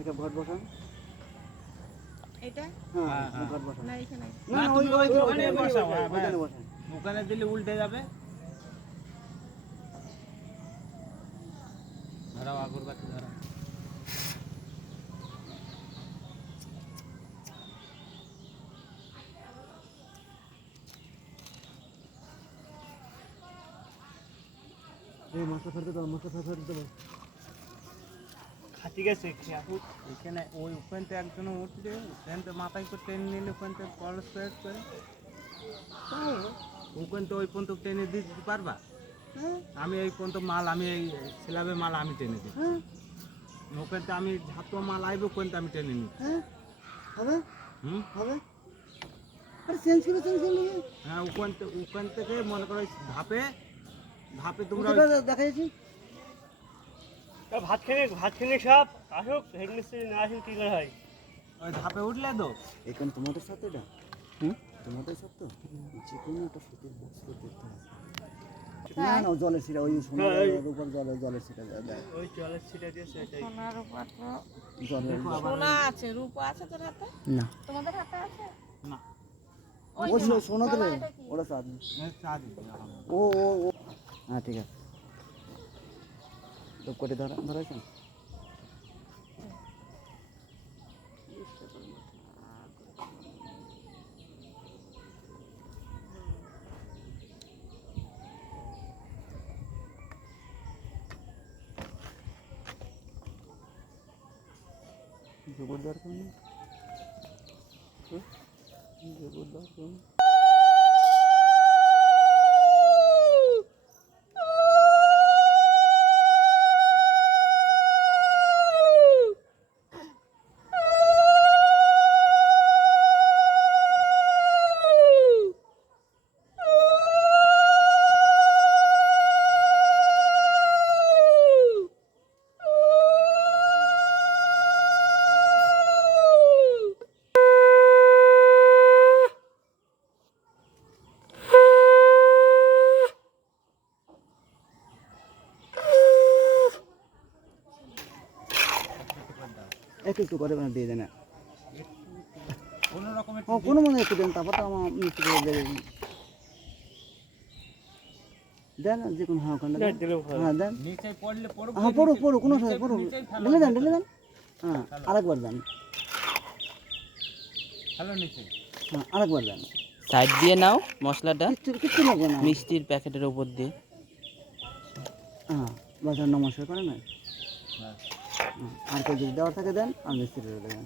এটা ভট বসান এটা হ্যাঁ ভট বসান না এখানে না ওখানে বসাও ওখানে বসান ওখানে দিলে উল্টে যাবে ধরাও আগরবাতি ধরাও এই মশলা ফেলতে দাও ঠিক আছে এখানে ওই ওখানতে একজন উঠলে ওখানতে মাথায় করে টেনে নিলে ওখানতে পলস প্রয়োগ করে ওখানতে ওই পর্যন্ত টেনে দিতে পারবা আমি এই পর্যন্ত মাল আমি এই স্ল্যাবে মাল আমি টেনে দিই ওখানতে আমি ঝাঁতো মাল আইবে ওখানতে আমি টেনে নিই হবে হবে আরে চেঞ্জ করে হ্যাঁ ওখান থেকে মনে করো ধাপে তোমরা দেখাইছি ভাত খেয়ে সব আসুক হেডমিস্ত্রি না আসুক কি করে হয় ওই ধাপে উঠলে তো এখন তোমাদের সাথে এটা তোমাদের সাথে যে কোনো একটা সুতির বক্স করতে হবে না জলের ছিটা ওই সোনার উপর জলের ছিটা দেয় ওই জলের ছিটা দিয়ে সেটাই সোনার উপর তো জলের সোনা আছে রূপা আছে তোর হাতে না তোমাদের হাতে আছে না ওই ওই সোনা দিলে ওরা চাঁদ চা দিতে ও হ্যাঁ ঠিক আছে তো করে ধরাইছেন জবরদার কোন জবরদার কোন একটু করে দিয়ে দেন কোনো রকমের কোনো মনে একটু দেন তারপর তো আমার মিষ্টি করে দেবেন দেন যে কোনো হ্যাঁ ওখানে হ্যাঁ দেন নিচে পড়লে হ্যাঁ পড়ো কোনো সময় পড়ো ঢেলে দেন হ্যাঁ আরেকবার দেন হ্যালো নিচে হ্যাঁ আরেকবার দেন সাইড দিয়ে নাও মশলাটা কিচ্ছু লাগবে না মিষ্টির প্যাকেটের উপর দিয়ে হ্যাঁ বাজার নমস্কার করে না আর কেউ যদি দেওয়ার থাকে দেন আর মিস্ত্রি দেবেন